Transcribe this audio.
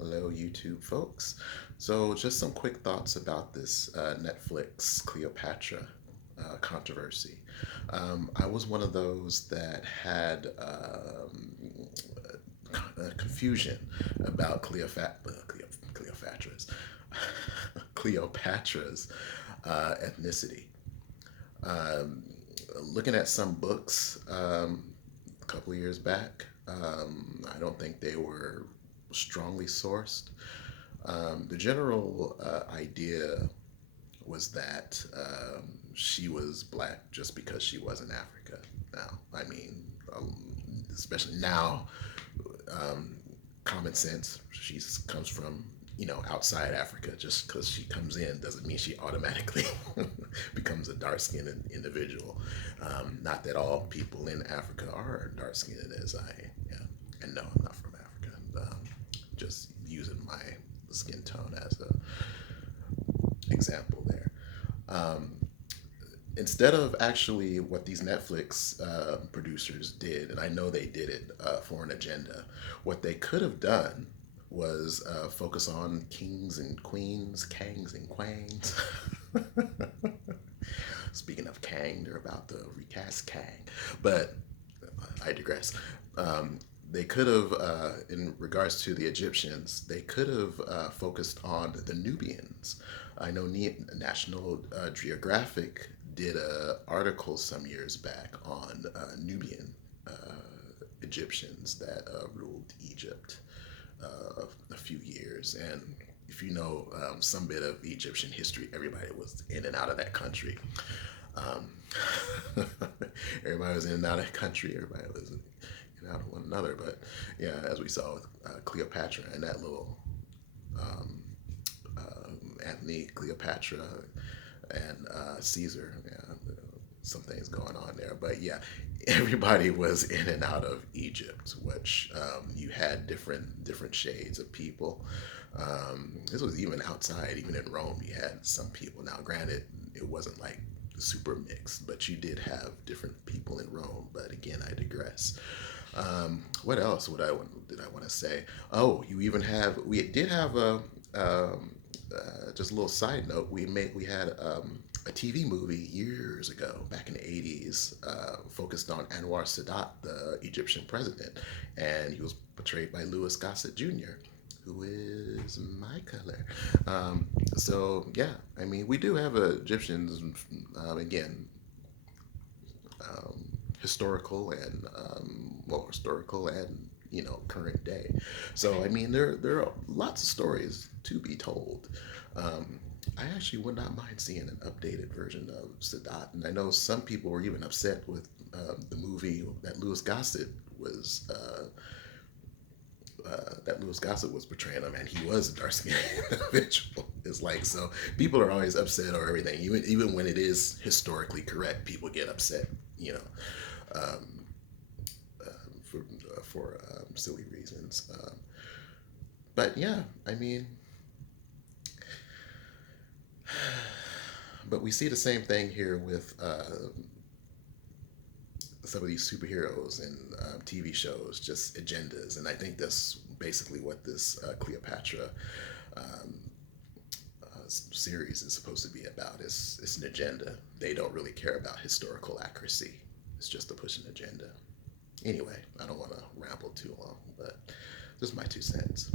Hello, YouTube folks. So, just some quick thoughts about this Netflix Cleopatra controversy. I was one of those that had confusion about Cleopatra's Cleopatra's ethnicity. Um, Looking at some books a couple of years back, I don't think they were strongly sourced. The general idea was that she was black just because she was in Africa. Now, I mean, especially now, um, common sense. She comes from outside Africa. Just because she comes in doesn't mean she automatically becomes a dark-skinned individual. Not that all people in Africa are dark-skinned, as I yeah, and no, I'm not from Africa. Just using my skin tone as a example there. Um, Instead of actually what these Netflix producers did, and I know they did it for an agenda, what they could have done was focus on kings and queens, kangs and queens. Speaking of Kang, they're about to recast Kang, but I digress. They could have, in regards to the Egyptians, they could have focused on the Nubians. I know National Geographic did an article some years back on Nubian Egyptians that ruled Egypt a few years. And if you know some bit of Egyptian history, everybody was in and out of that country. Um, Everybody was in and out of the country. Everybody was in and out of one another. But yeah, as we saw with Cleopatra and that little um, Anthony Cleopatra and Caesar. Yeah, some things going on there. But yeah, everybody was in and out of Egypt, which you had different shades of people. This was even outside, even in Rome, you had some people. Now, granted, it wasn't like super mixed, but you did have different people in Rome. But again, I digress. What else did I want to say? Oh, we did have just a little side note. We had a TV movie years ago, back in the 80s, focused on Anwar Sadat, the Egyptian president, and he was portrayed by Louis Gossett Jr., who is my color. So yeah, I mean, we do have Egyptians, again, historical and historical and current day. So I mean, there are lots of stories to be told. Um, I actually would not mind seeing an updated version of Sadat, and I know some people were even upset with the movie that Louis Gossett was portraying him, and he was a dark skinned individual. It's like, so people are always upset or everything, even when it is historically correct. People get upset, you know, um, for silly reasons. But yeah, I mean, but we see the same thing here with some of these superheroes and TV shows, just agendas, and I think that's basically what this Cleopatra um, series is supposed to be about. It's an agenda. They don't really care about historical accuracy. It's just to push an agenda. Anyway, I don't want to ramble too long, but just my 2 cents.